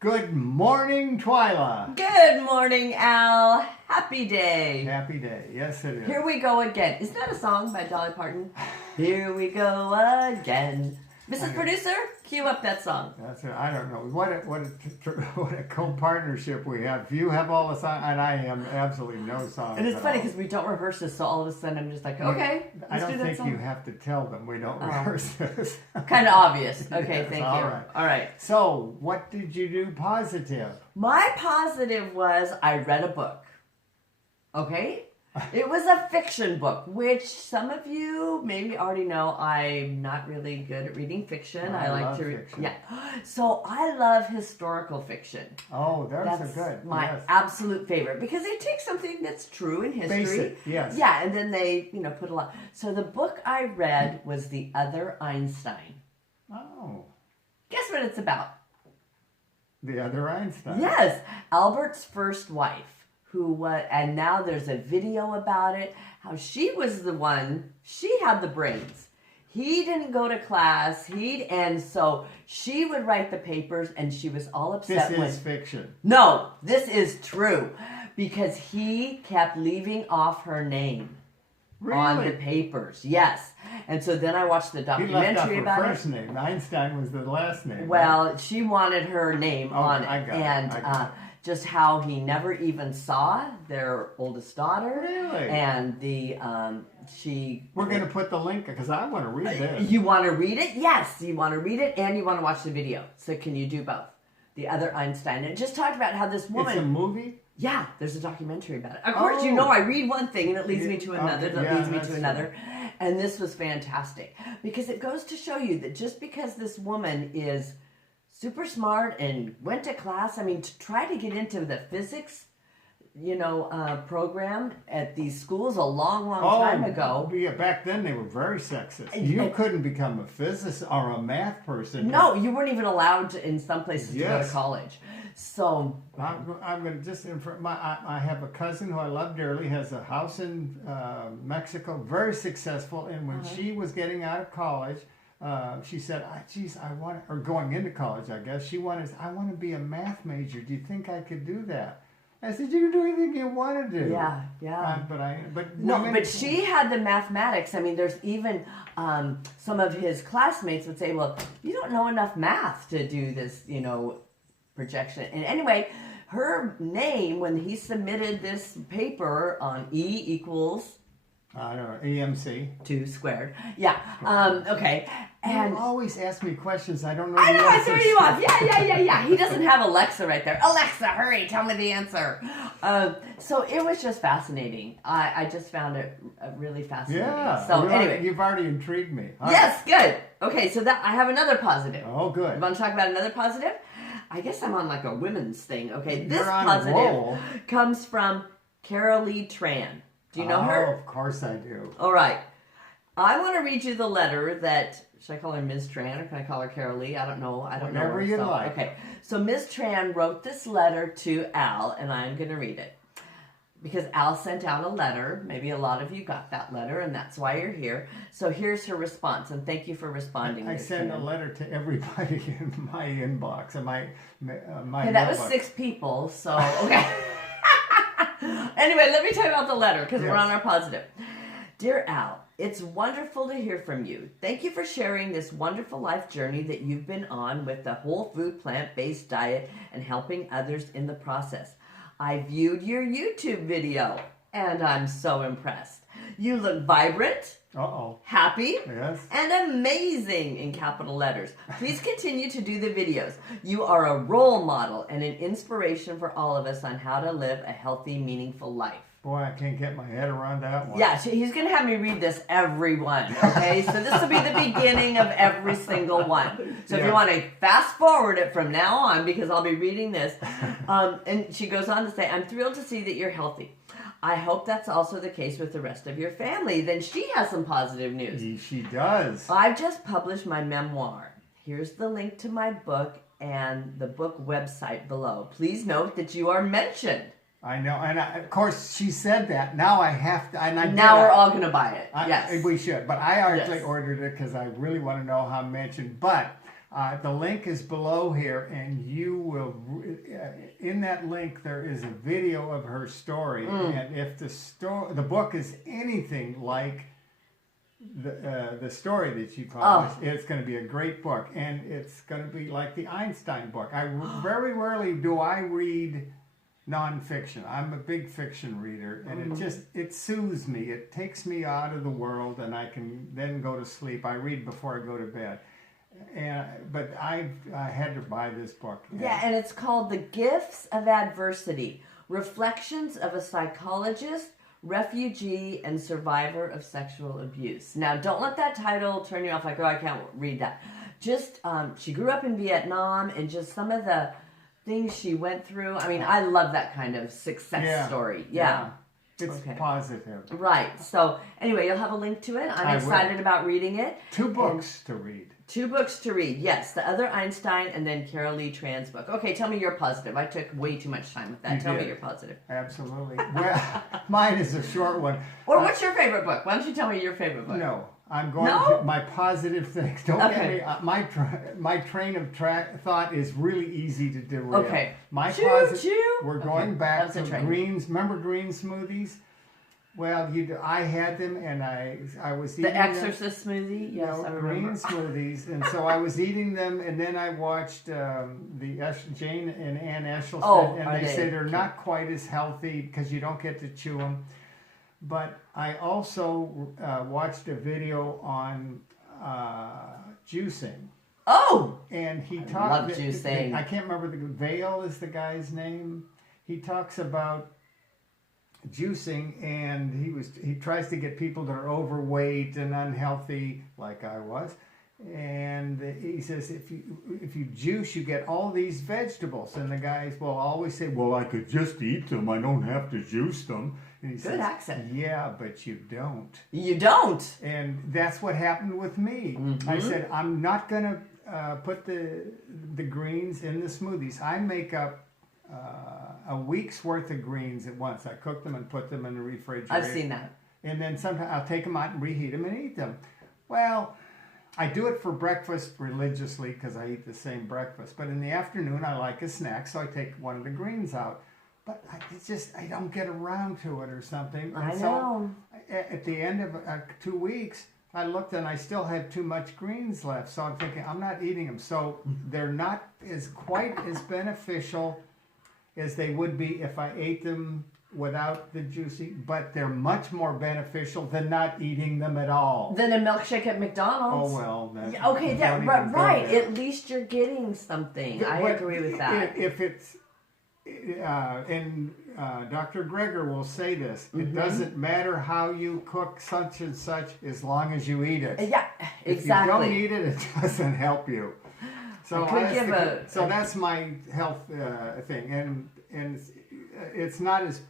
Good morning, Twyla. Good morning, Al. Happy day. Happy day. Yes, it is. Here we go again. Isn't that a song by Dolly Parton? Here we go again. Mrs. Producer, cue up that song. That's it. I don't know what a co-partnership we have. You have all the songs, and I am absolutely no songs. And it's funny because we don't rehearse this, so all of a sudden I'm just like, okay, I let's don't do that think song. you have to tell them we don't rehearse this. Kind of obvious. Okay, Yes, thank all you. right. All right. So, what did you do positive? My positive was I read a book. Okay? It was a fiction book, which some of you maybe already know I'm not really good at reading fiction. I like love to read. fiction. Yeah. So I love historical fiction. Oh, That's a good. my yes. absolute favorite because they take something that's true in history. Basic, yes. Yeah, and then they, put a lot. So the book I read was The Other Einstein. Oh, Guess what it's about? the other Einstein. Yes, Albert's first wife. And now there's a video about it, how she was the one, she had the brains. He didn't go to class, and so she would write the papers, and she was all upset. This is fiction. No, this is true, because he kept leaving off her name. Really? On the papers, yes. And so then I watched the documentary he left off about her it. first name. Einstein was the last name. Well, right? she wanted her name on it. I got it. Just how he never even saw their oldest daughter. Really? And We're going to put the link because I want to read this. You want to read it? Yes, you want to read it and you want to watch the video. So can you do both? The Other Einstein. And it just talked about how this woman... It's a movie? Yeah, there's a documentary about it. Of course, I read one thing and it leads me to another, leads me to another. And this was fantastic because it goes to show you that just because this woman is super smart and went to class, to try to get into the physics, program at these schools a long time ago. Yeah, back then they were very sexist. You couldn't become a physicist or a math person. No, you weren't even allowed to, in some places, to go to college. So I'm going to just I have a cousin who I love dearly, has a house in Mexico, very successful, and when she was getting out of college, she said, or going into college, I guess, I want to be a math major. Do you think I could do that? I said, you can do anything you want to do. Yeah. But she had the mathematics. There's even some of his classmates would say, well, you don't know enough math to do this, projection. And anyway, her name, when he submitted this paper on E equals... I don't know, EMC. 2 squared. Yeah. Okay. And you always ask me questions I don't know. I know, I threw you off. Yeah. He doesn't have Alexa right there. Alexa, hurry, tell me the answer. So it was just fascinating. I just found it really fascinating. Yeah. So anyway. You've already intrigued me. Yes, good. Okay, so I have another positive. Oh, good. You want to talk about another positive? I guess I'm on like a women's thing. Okay, this You're on positive a roll. comes from Carolee Trans. Do you know her? Oh, of course I do. All right. I want to read you the letter that, should I call her Ms. Tran or can I call her Carolee? I don't know. I don't know. Whatever you like. Okay. So Ms. Tran wrote this letter to Al, and I'm going to read it. Because Al sent out a letter. Maybe a lot of you got that letter, and that's why you're here. So here's her response, and thank you for responding. I send a letter to everybody in my inbox and my okay, that was 6 people, so okay. Anyway, let me tell you about the letter because we're on our positive. Dear Al, it's wonderful to hear from you. Thank you for sharing this wonderful life journey that you've been on with the whole food plant-based diet and helping others in the process. I viewed your YouTube video and I'm so impressed. You look vibrant, happy, and amazing in capital letters. Please continue to do the videos. You are a role model and an inspiration for all of us on how to live a healthy, meaningful life. Boy, I can't get my head around that one. Yeah, he's going to have me read this every one, okay? So this will be the beginning of every single one. So if you want to fast forward it from now on, because I'll be reading this. And she goes on to say, I'm thrilled to see that you're healthy. I hope that's also the case with the rest of your family. Then she has some positive news. She does. I've just published my memoir. Here's the link to my book and the book website below. Please note that you are mentioned. I know, and of course she said that. Now I have to, and now we're all going to buy it. Yes, we should. But I actually ordered it because I really want to know how I'm mentioned. But The link is below here, and you will. In that link, there is a video of her story, and if the book is anything like the story that she published, it's going to be a great book, and it's going to be like the Einstein book. Very rarely do I read nonfiction. I'm a big fiction reader, and it soothes me. It takes me out of the world, and I can then go to sleep. I read before I go to bed. But I had to buy this book. Yeah, and it's called The Gifts of Adversity, Reflections of a Psychologist, Refugee, and Survivor of Sexual Abuse. Now, don't let that title turn you off like, oh, I can't read that. Just, she grew up in Vietnam, and just some of the things she went through. I mean, I love that kind of success story. Yeah. It's positive. Right. So, anyway, you'll have a link to it. I'm excited about reading it. 2 books to read. 2 books to read. Yes. The other Einstein and then Carolee Trans Book. Okay, tell me you're positive. I took way too much time with that. Tell me you're positive. Absolutely. Well, mine is a short one. Or what's your favorite book? Why don't you tell me your favorite book? No. I'm going to my positive things. Don't get me. My train of thought is really easy to derail. Okay. My positive. We're going back to greens. Remember green smoothies? Well, I had them, and I was eating the Exorcist smoothie. Yes, I remember. Green smoothies, and so I was eating them, and then I watched Jane and Ann Eshelstad, and they say they're not quite as healthy because you don't get to chew them. But I also watched a video on juicing. Oh! And he talked... I love juicing. I can't remember, Vale is the guy's name. He talks about juicing, and he tries to get people that are overweight and unhealthy, like I was. And he says, if you juice, you get all these vegetables. And the guys will always say, well, I could just eat them. I don't have to juice them. And he says, good accent. Yeah, but you don't. You don't. And that's what happened with me. I said, I'm not going to put the greens in the smoothies. I make up a week's worth of greens at once. I cook them and put them in the refrigerator. I've seen that. And then sometimes I'll take them out and reheat them and eat them. Well, I do it for breakfast religiously because I eat the same breakfast. But in the afternoon, I like a snack, so I take one of the greens out. But I don't get around to it or something. I know. So at the end of 2 weeks, I looked and I still had too much greens left. So I'm thinking, I'm not eating them. So they're not quite as beneficial as they would be if I ate them without the juicy, but they're much more beneficial than not eating them at all. Than a milkshake at McDonald's. Oh, well. Okay, right. At least you're getting something. I agree with that. If it's, and Dr. Greger will say this, it doesn't matter how you cook such and such as long as you eat it. Yeah, exactly. If you don't eat it, it doesn't help you. So that's my health thing, and it's not as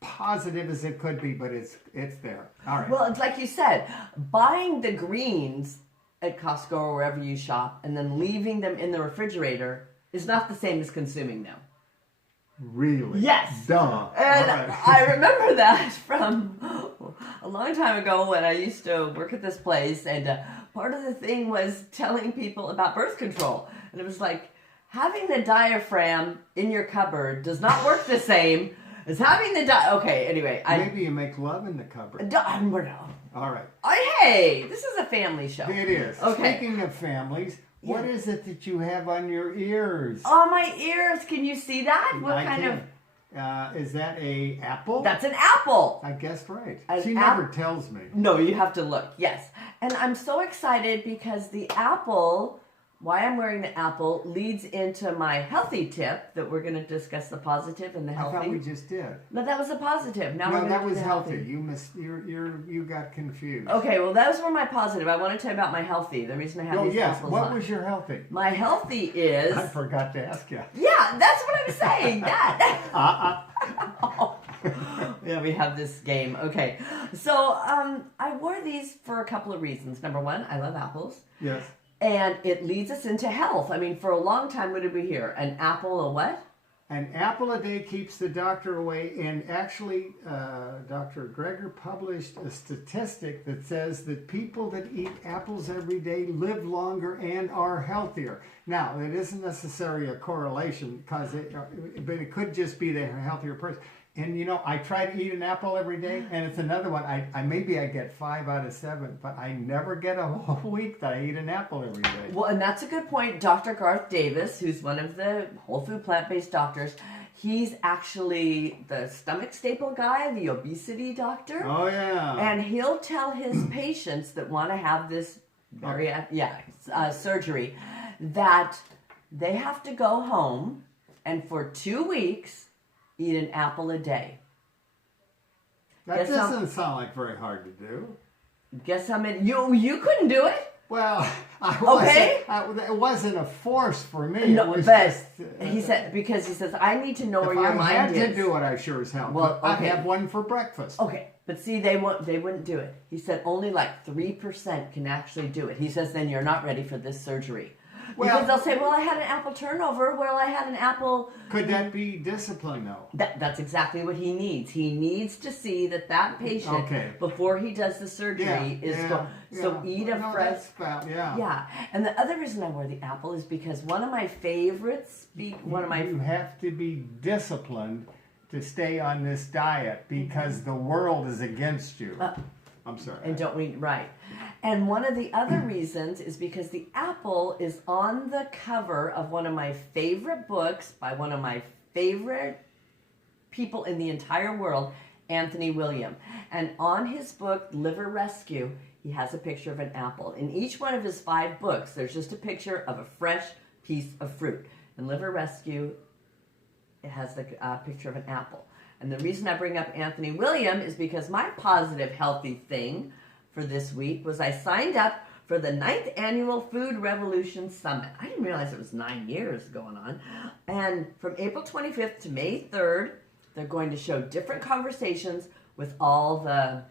positive as it could be, but it's there. All right. Well, it's like you said, buying the greens at Costco or wherever you shop, and then leaving them in the refrigerator is not the same as consuming them. Really? Yes. Duh. And right. I remember that from a long time ago when I used to work at this place, and part of the thing was telling people about birth control. And it was like, having the diaphragm in your cupboard does not work the same as having the Okay, anyway. Maybe you make love in the cupboard. All right. Hey, this is a family show. It is. Okay. Speaking of families, what is it that you have on your ears? Oh, my ears. Can you see that? What kind of... is that a apple? That's an apple. I guessed right. An She never tells me. No, you have to look. Yes. And I'm so excited because the apple, why I'm wearing the apple, leads into my healthy tip that we're going to discuss the positive and the healthy. I thought we just did. No, that was a positive. Now no, that was healthy. You got confused. Okay, well, those were my positive. I want to tell you about my healthy. The reason I have these apples What on. was your healthy? My healthy is... I forgot to ask you. Yeah, that's what I'm saying. That. Yeah, we have this game. Okay. So, I wore these for a couple of reasons. Number one, I love apples. Yes. And it leads us into health. I mean, for a long time, what did we hear? An apple, a what? an apple a day keeps the doctor away. And actually, Dr. Greger published a statistic that says that people that eat apples every day live longer and are healthier. Now, it isn't necessarily a correlation, but it could just be they're a healthier person. And you know, I try to eat an apple every day, and it's another one. I maybe get 5 out of 7, but I never get a whole week that I eat an apple every day. Well, and that's a good point. Dr. Garth Davis, who's one of the whole food plant-based doctors, he's actually the stomach staple guy, the obesity doctor. Oh yeah. And he'll tell his patients that want to have this surgery that they have to go home and for 2 weeks eat an apple a day. That doesn't sound like very hard to do. Guess how many? You couldn't do it? Well, it wasn't a force for me. No, it was but just, he says, I need to know where your mind is. If I had to do it, I sure as hell. Well, I have one for breakfast. Okay, but see, they wouldn't do it. He said only like 3% can actually do it. He says then you're not ready for this surgery. Because they'll say, well, I had an apple turnover. Well, I had an apple... Could that be discipline, though? That's exactly what he needs. He needs to see that patient, before he does the surgery, So eat a fresh... Yeah. And the other reason I wear the apple is because one of my favorites... You have to be disciplined to stay on this diet because the world is against you. I'm sorry. And don't we... Right. And one of the other reasons is because the apple is on the cover of one of my favorite books by one of my favorite people in the entire world, Anthony William. And on his book, Liver Rescue, he has a picture of an apple. In each one of his 5 books, there's just a picture of a fresh piece of fruit. In Liver Rescue, it has the picture of an apple. And the reason I bring up Anthony William is because my positive, healthy thing for this week was I signed up for the 9th Annual Food Revolution Summit. I didn't realize it was 9 years going on. And from April 25th to May 3rd, they're going to show different conversations with all the, I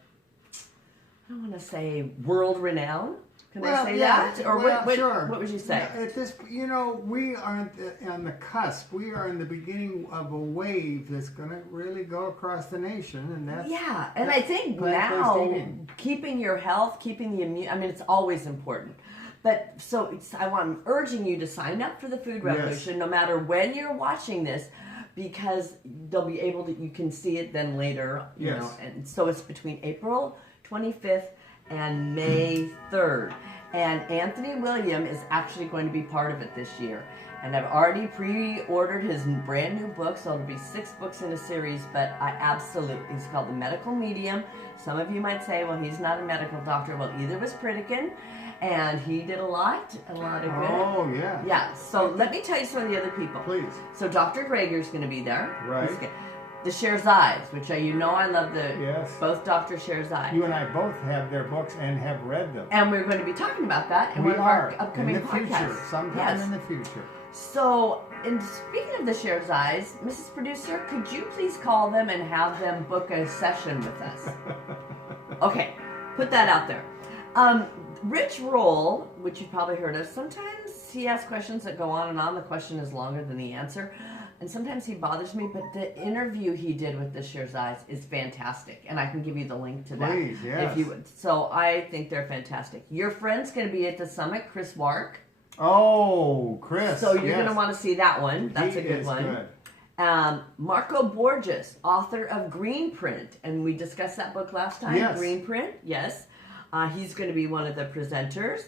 don't want to say world renowned. Can I say that? Or sure. What would you say? At this, we are on the cusp. We are in the beginning of a wave that's going to really go across the nation, and that's and I think now keeping your health, keeping the immune. I mean, it's always important. But I'm urging you to sign up for the Food Revolution, no matter when you're watching this, because they'll be able to. You can see it then later. You know, and so it's between April 25th and May 3rd. And Anthony William is actually going to be part of it this year. And I've already pre-ordered his brand new book, so it'll be 6 books in a series, but he's called The Medical Medium. Some of you might say, well, he's not a medical doctor. Well, either was Pritikin, and he did a lot of good. Oh, yeah. Yeah, so let me tell you some of the other people. Please. So Dr. Greger's going to be there. Right. The Cherries, which I love both Dr. Cherries. You and I both have their books and have read them. And we're going to be talking about that in one of our upcoming podcasts. Sometime in the future. So, and speaking of the Cherries, Mrs. Producer, could you please call them and have them book a session with us? Okay, put that out there. Rich Roll, which you've probably heard of, sometimes he asks questions that go on and on. The question is longer than the answer. And sometimes he bothers me, but the interview he did with the Cherries is fantastic. And I can give you the link to that. Please, yes. If you would. So I think they're fantastic. Your friend's going to be at the summit, Chris Wark. Oh, Chris. So you're going to want to see that one. That's a good one. Good. Marco Borges, author of Greenprint. And we discussed that book last time. Yes. Greenprint, yes. He's going to be one of the presenters.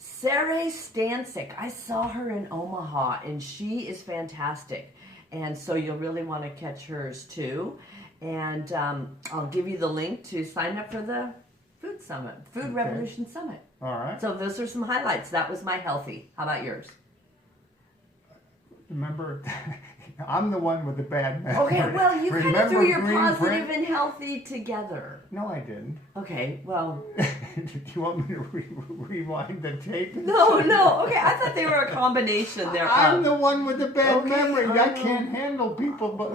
Sarah Stancic, I saw her in Omaha, and she is fantastic. And so you'll really want to catch hers, too. And I'll give you the link to sign up for the Food Revolution Summit. All right. So those are some highlights. That was my healthy. How about yours? Remember, I'm the one with the bad memory. Okay, well, you kind of threw your positive and healthy together. No, I didn't. Okay, well. Do you want me to rewind the tape? No. Okay, I thought they were a combination there. I'm the one with the bad memory. I know. can't handle people but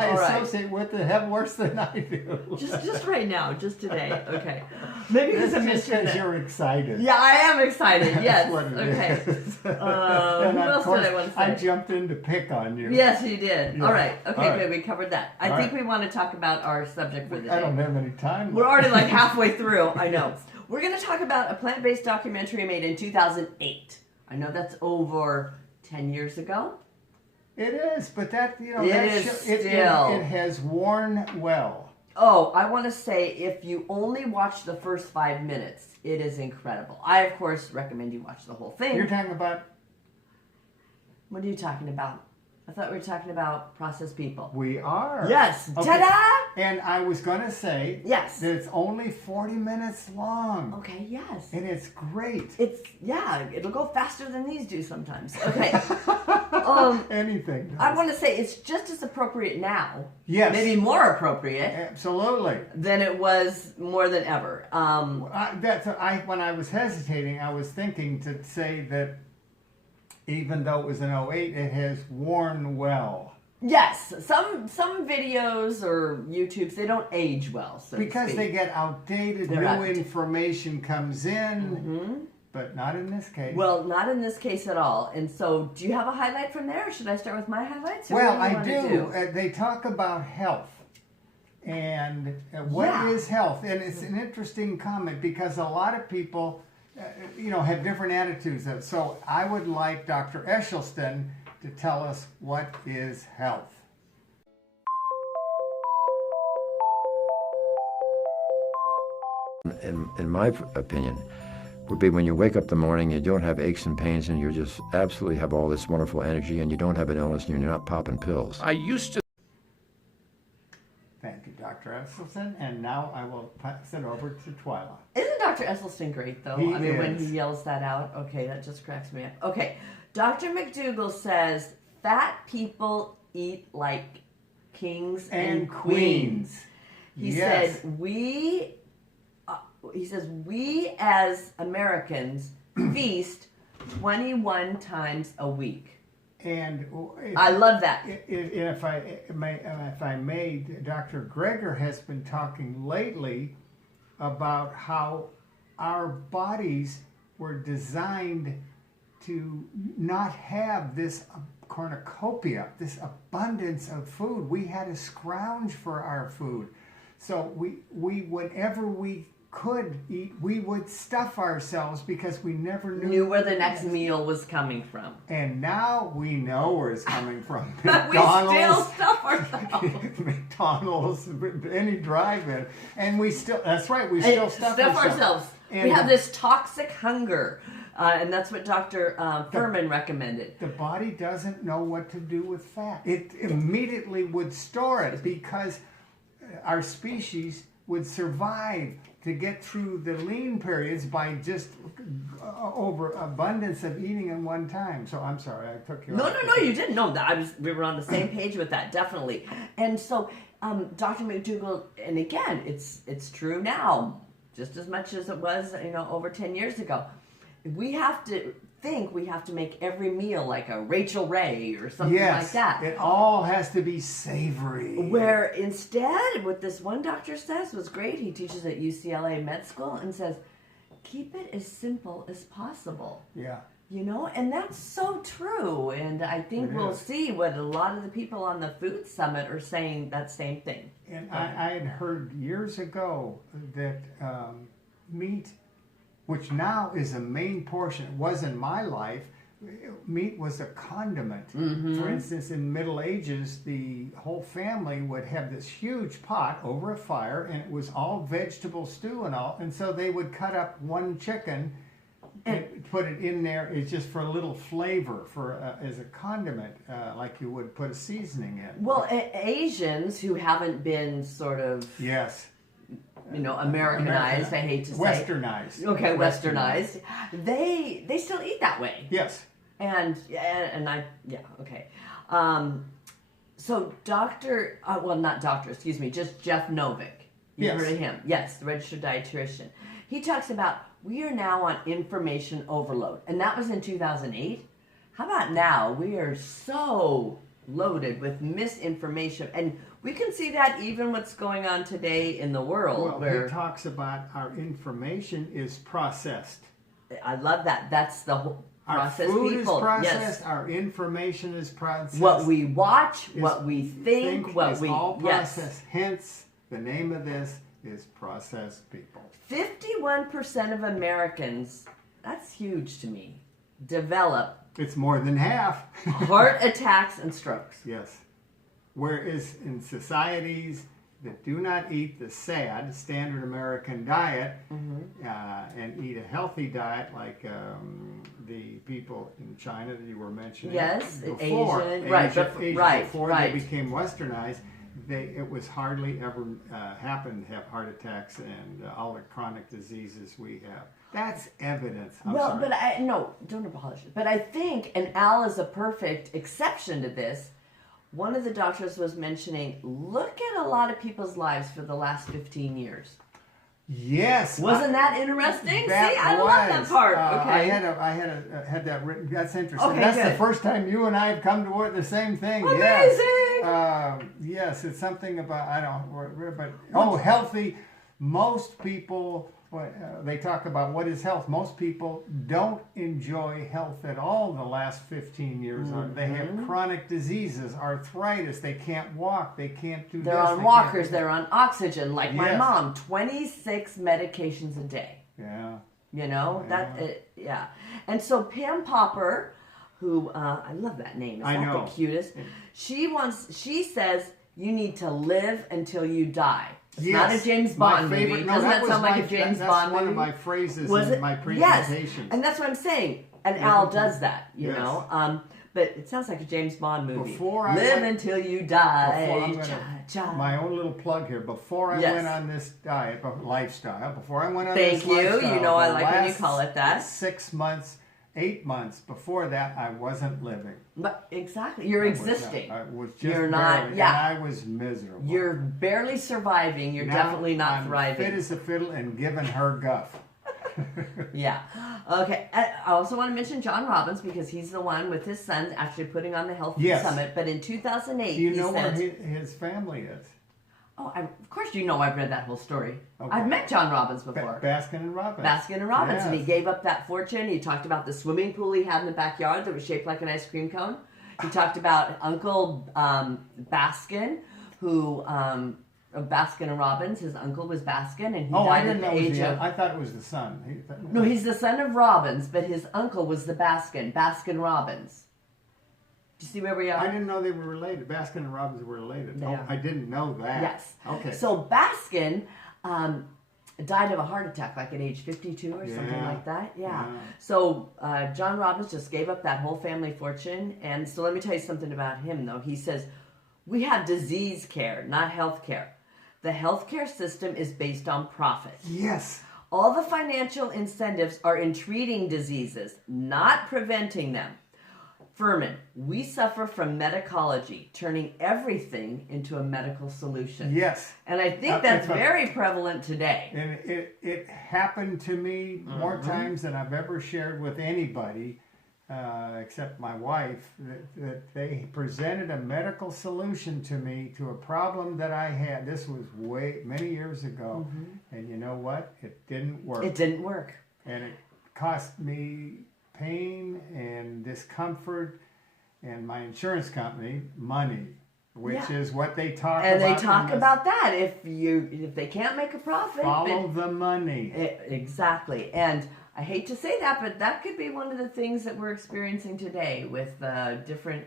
I associate with that have worse than I do. Just right now, just today. Okay. Maybe because I mentioned because you're excited. Yeah, I am excited. Yes. That's what it okay. is. Who else did I want to say? I jumped in to pick on you. Yes, you did. Yeah. All right. Okay, All right. good. We covered that. I think we want to talk about our subject for the day. I don't have any time. We're already like halfway through. I know. We're going to talk about a plant-based documentary made in 2008. I know that's over 10 years ago. It is, but that, you know, it has worn well. Oh, I want to say if you only watch the first 5 minutes, it is incredible. I, of course, recommend you watch the whole thing. You're talking about... What are you talking about? I thought we were talking about processed people. We are. Yes. Okay. Ta-da! And I was going to say yes, that it's only 40 minutes long. Okay, yes. And it's great. It'll go faster than these do sometimes. Okay. Anything does. I want to say it's just as appropriate now. Yes. Maybe more appropriate. Absolutely. Than it was more than ever. When I was hesitating, I was thinking to say that even though it was in 08, it has worn well. Yes, some videos or YouTubes, they don't age well, so because they get outdated, new information comes in, mm-hmm. but not in this case. Well, not in this case at all. And so, do you have a highlight from there, or should I start with my highlights? Well, I do. They talk about health. And what is health? And it's an interesting comment because a lot of people... have different attitudes. So I would like Dr. Esselstyn to tell us what is health. In my opinion, would be when you wake up in the morning, you don't have aches and pains, and you just absolutely have all this wonderful energy, and you don't have an illness, and you're not popping pills. I used to. Thank you, Dr. Esselstyn. And now I will pass it over to Twyla. Isn't Dr. Esselstyn great, though? He is. When he yells that out, okay, that just cracks me up. Okay, Dr. McDougall says fat people eat like kings and queens. He said we as Americans feast 21 times a week. And I love that. If I may, Dr. Gregor has been talking lately about how our bodies were designed to not have this cornucopia, this abundance of food. We had to scrounge for our food. So we whenever we could eat, we would stuff ourselves because we never knew where the next meal was coming from. And now we know where it's coming from. But we still stuff ourselves. McDonald's, any drive-in, and we still. That's right. We still stuff ourselves. And we have this toxic hunger, and that's what Dr. Furman recommended. The body doesn't know what to do with fat. It immediately would store it because our species would survive to get through the lean periods by just overabundance of eating in one time. So I'm sorry, I took you off. No, you didn't know that. We were on the same page with that, definitely. And so Dr. McDougall, and again, it's true now, just as much as it was, over 10 years ago. We have to make every meal like a Rachel Ray or something like that. It all has to be savory. Where instead, what this one doctor says was great. He teaches at UCLA Med School and says, keep it as simple as possible. Yeah. And that's so true. And I think we'll see what a lot of the people on the Food Summit are saying that same thing. And I had heard years ago that meat, which now is a main portion, it was in my life, meat was a condiment. Mm-hmm. For instance, in Middle Ages, the whole family would have this huge pot over a fire, and it was all vegetable stew and all, and so they would cut up one chicken and put it in there. It's just for a little flavor, as a condiment, like you would put a seasoning in. Well, Asians who haven't been sort of... Yes. Americanized, I hate to say. Westernized. Okay, westernized. They still eat that way. Yes. And okay. So just Jeff Novick. You heard of him. Yes, the registered dietitian. He talks about We are now on information overload. And that was in 2008. How about now? We are so loaded with misinformation. And we can see that even what's going on today in the world. Well, where he talks about our information is processed. I love that. That's the whole processed our food people. is processed. Yes. Our information is processed. What we watch, what we think, what is we all processed. yes. Hence, the name of this is processed people. 51% of Americans, that's huge to me, develop It's more than half. heart attacks and strokes. Yes. Whereas in societies that do not eat the SAD, standard American diet, and eat a healthy diet like the people in China that you were mentioning. Yes, before, Asian, before right. they became westernized, it was hardly ever happened to have heart attacks and all the chronic diseases we have. That's evidence. Well, but don't apologize. But I think, and Al is a perfect exception to this, one of the doctors was mentioning, look at a lot of people's lives for the last 15 years. Yes. Wasn't that interesting? That See, I love that part. Okay. I had that written. That's interesting. Okay, That's good. the first time you and I have come to work the same thing. Amazing. Yes, it's something about healthy. Most people. They talk about what is health. Most people don't enjoy health at all the last 15 years. They have chronic diseases, arthritis, they can't walk, they can't do They're on walkers, they're on oxygen, like my Yes. mom, 26 medications a day. Yeah. You know, yeah. And so Pam Popper, who, I love that name, is that the cutest? She says, you need to live until you die. It's not a James Bond movie. Doesn't that sound like a James Bond movie? That's one of my phrases in my presentations. Yes, and that's what I'm saying. And Al does that, you know. But it sounds like a James Bond movie. Live until you die. My own little plug here. Before I went on this diet, lifestyle, Thank you. You know I like when you call it that. 6 months, 8 months before that, I wasn't living. But exactly, you're existing. I was just you're barely, not. Yeah, and I was miserable. You're barely surviving. You're definitely not thriving. Fit as a fiddle and giving her guff. Yeah. Okay. I also want to mention John Robbins because he's the one with his son actually putting on the Health Food Summit. But in 2008, do you know where his family is? Oh, of course you know I've read that whole story. Okay. I've met John Robbins before. Baskin and Robbins. Baskin and Robbins. Yes. And he gave up that fortune. He talked about the swimming pool he had in the backyard that was shaped like an ice cream cone. He talked about Uncle Baskin, who... of Baskin and Robbins. His uncle was Baskin, and he died at the age of... I thought it was the son. No, he's the son of Robbins, but his uncle was the Baskin Robbins. Do you see where we are? I didn't know they were related. Baskin and Robbins were related. They are. I didn't know that. Yes. Okay. So Baskin died of a heart attack, like at age 52 or something like that. Yeah. So John Robbins just gave up that whole family fortune. And so let me tell you something about him, though. He says, we have disease care, not health care. The healthcare system is based on profit. Yes. All the financial incentives are in treating diseases, not preventing them. Furman, we suffer from medicology, turning everything into a medical solution. Yes. And I think that's very prevalent today. And it happened to me more times than I've ever shared with anybody, except my wife, that they presented a medical solution to me to a problem that I had. This was many years ago. And you know what? It didn't work. It didn't work. And it cost me pain and discomfort, and my insurance company money, which is what they talk about. And they talk about that. If they can't make a profit, follow the money. Exactly. And I hate to say that, but that could be one of the things that we're experiencing today with the different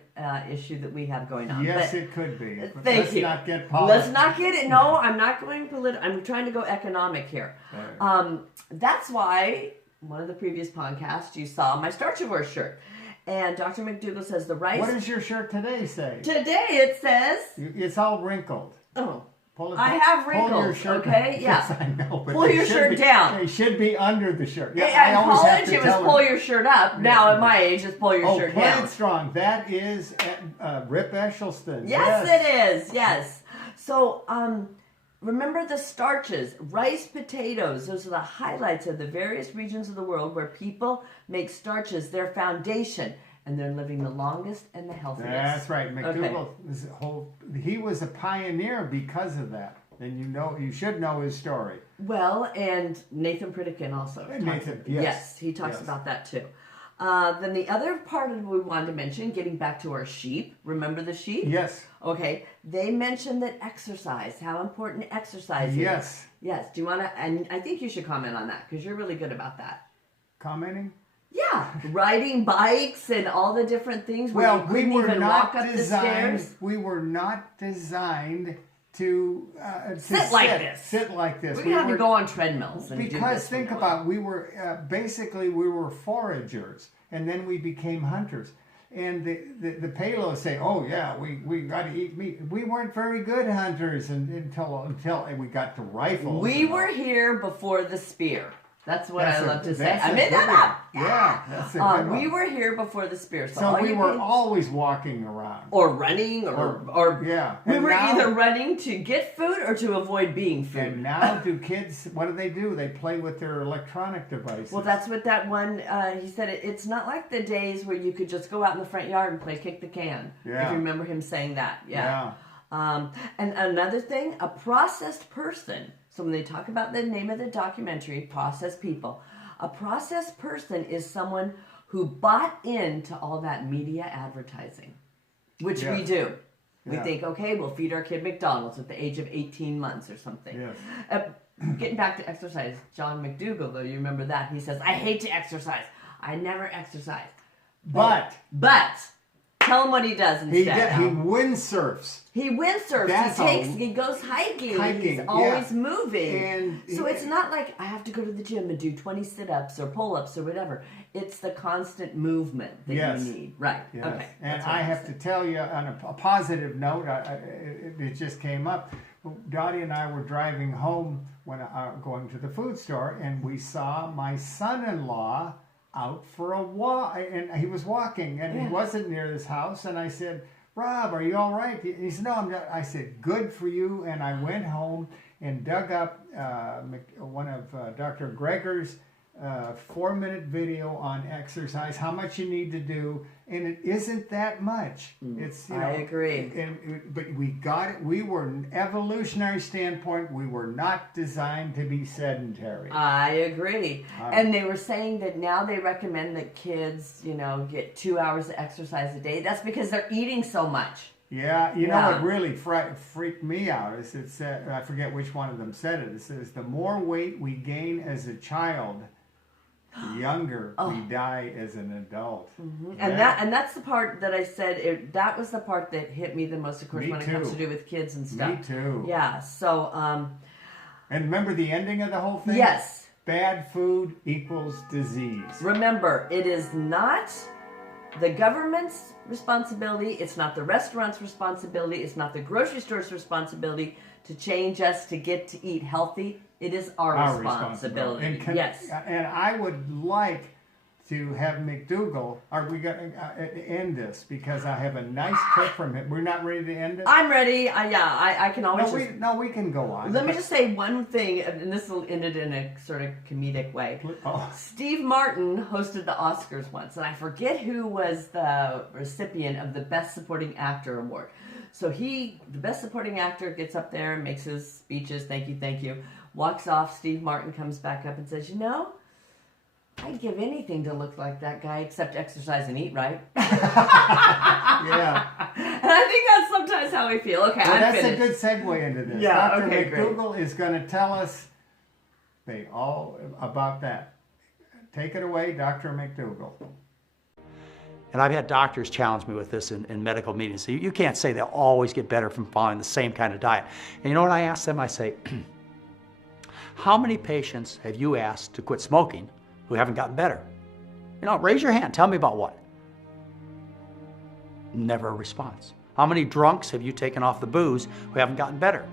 issue that we have going on. Yes, but, it could be. But let's not get political. Let's not get it. No, I'm not going political. I'm trying to go economic here. Right. That's why one of the previous podcasts you saw my Starchivore shirt. And Dr. McDougall says the rice... What does your shirt today say? Today it says... It's all wrinkled. Oh. I have wrinkles, pull your shirt okay? down. Yeah. Yes, I know. But pull your shirt down. It should be under the shirt. Yeah, in college, it was pull your shirt up. Yeah. Now, at my age, it's pull your shirt down. Play It Strong. That is Rip Esselstyn. Yes, it is. Yes. So, Remember the starches, rice, potatoes. Those are the highlights of the various regions of the world where people make starches their foundation, and they're living the longest and the healthiest. That's right. McDougall, he was a pioneer because of that. And you should know his story. Well, and Nathan Pritikin also. Yes, he talks about that too. Then the other part of what we wanted to mention, getting back to our sheep. Remember the sheep? Yes. Okay. They mentioned that exercise, how important exercise is. Yes. Yes. Do you want to, and I think you should comment on that because you're really good about that. Commenting? Yeah. Riding bikes and all the different things. Well, we were not designed. We were not designed to sit like this. Sit like this. We had to go on treadmills. And because think about, we were basically we were foragers, and then we became hunters. And the Palos say, "Oh yeah, we got to eat meat." We weren't very good hunters until we got to rifles. We were here before the spear. That's what I love to say. I made that up. Yeah, that's a good one. We were here before the spear. So we were always walking around. Or running, or yeah. We were either running to get food or to avoid being food. And now do kids, what do? They play with their electronic devices. Well, that's what that one, he said, it's not like the days where you could just go out in the front yard and play kick the can. Yeah. If you remember him saying that. Yeah. And another thing, a processed person. So when they talk about the name of the documentary, Processed People, a processed person is someone who bought into all that media advertising, which we do. We think, okay, we'll feed our kid McDonald's at the age of 18 months or something. Yes. Getting back to exercise, John McDougall, though, you remember that, he says, I hate to exercise. I never exercise. But tell him what he does instead. He windsurfs. He windsurfs. He goes hiking. He's always moving. And so it's not like I have to go to the gym and do 20 sit-ups or pull-ups or whatever. It's the constant movement that you need. Right. Yes. Okay. And I have to tell you, on a positive note, it just came up. Dottie and I were driving home when going to the food store, and we saw my son-in-law out for a walk, and he was walking, and he wasn't near this house, and I said, Rob, are you all right? He said, no, I'm not. I said, good for you, and I went home and dug up one of Dr. Greger's 4-minute video on exercise, how much you need to do, and it isn't that much. It's I agree. But we got it. We were, an evolutionary standpoint, we were not designed to be sedentary. I agree. And they were saying that now they recommend that kids, get 2 hours of exercise a day. That's because they're eating so much. Yeah, you know what really freaked me out is it said, I forget which one of them said it. It says the more weight we gain as a child, the younger we die as an adult. Mm-hmm. And that's the part that I said, that was the part that hit me the most, of course, when it comes to do with kids and stuff. Me too. Yeah, so... and remember the ending of the whole thing? Yes. Bad food equals disease. Remember, it is not the government's responsibility, it's not the restaurant's responsibility, it's not the grocery store's responsibility to change us to get to eat healthy. It is our responsibility. And I would like to have McDougall. Are we going to end this? Because I have a nice clip from him. We're not ready to end it? I'm ready. I can always... we can go on. Let me just say one thing, and this will end it in a sort of comedic way. Steve Martin hosted the Oscars once, and I forget who was the recipient of the Best Supporting Actor Award. So the Best Supporting Actor, gets up there and makes his speeches, thank you, walks off, Steve Martin comes back up and says, I'd give anything to look like that guy except exercise and eat right. Yeah. And I think that's sometimes how we feel. Okay, I'm that's finished. A good segue into this. Yeah, Dr. okay, McDougall is going to tell us all about that. Take it away, Dr. McDougall. And I've had doctors challenge me with this in medical meetings. So you can't say they'll always get better from following the same kind of diet. And you know what I ask them? I say, how many patients have you asked to quit smoking who haven't gotten better? Raise your hand. Tell me about what. Never a response. How many drunks have you taken off the booze who haven't gotten better?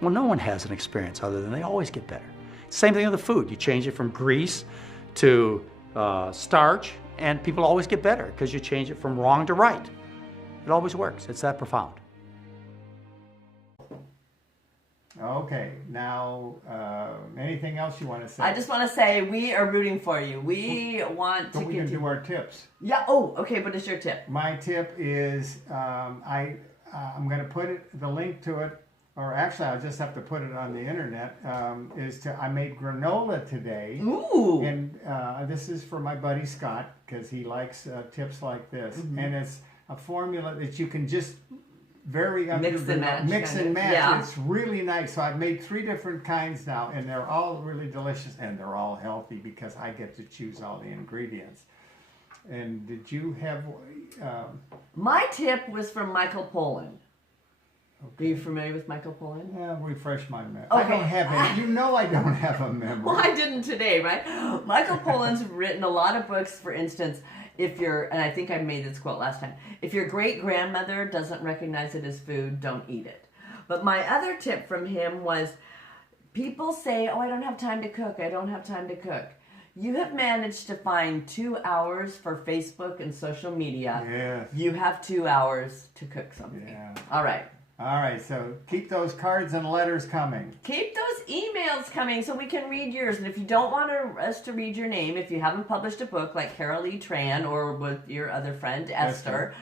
Well, no one has an experience other than they always get better. Same thing with the food. You change it from grease to starch, and people always get better because you change it from wrong to right. It always works. It's that profound. Okay, now anything else you want to say? I just want to say we are rooting for you. We want to But we can do our tips. Yeah. Oh, okay. What is your tip? My tip is I'm going to put the link to it, or actually I'll just have to put it on the internet. I made granola today. Ooh. And this is for my buddy Scott because he likes tips like this. Mm-hmm. And it's a formula that you can just vary up Mix and match. Mix and match. Yeah. It's really nice. So I've made 3 different kinds now, and they're all really delicious, and they're all healthy because I get to choose all the ingredients. And did you have? My tip was from Michael Pollan. Are you familiar with Michael Pollan? Yeah, refresh my memory. Okay. I don't have any. You know I don't have a memory. Well, I didn't today, right? Michael Pollan's written a lot of books. For instance, and I think I made this quote last time, if your great-grandmother doesn't recognize it as food, don't eat it. But my other tip from him was, people say, oh, I don't have time to cook. I don't have time to cook. You have managed to find 2 hours for Facebook and social media. Yes. You have 2 hours to cook something. Yeah. All right. All right, so keep those cards and letters coming. Keep those emails coming so we can read yours. And if you don't want us to read your name, if you haven't published a book like Carolee Trans or with your other friend Esther,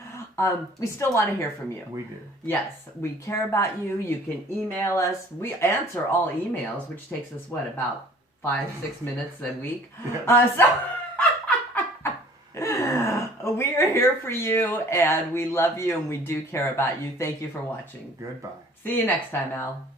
we still want to hear from you. We do. Yes, we care about you. You can email us. We answer all emails, which takes us, about 5-6 minutes a week? Yes. We are here for you, and we love you, and we do care about you. Thank you for watching. Goodbye. See you next time, Al.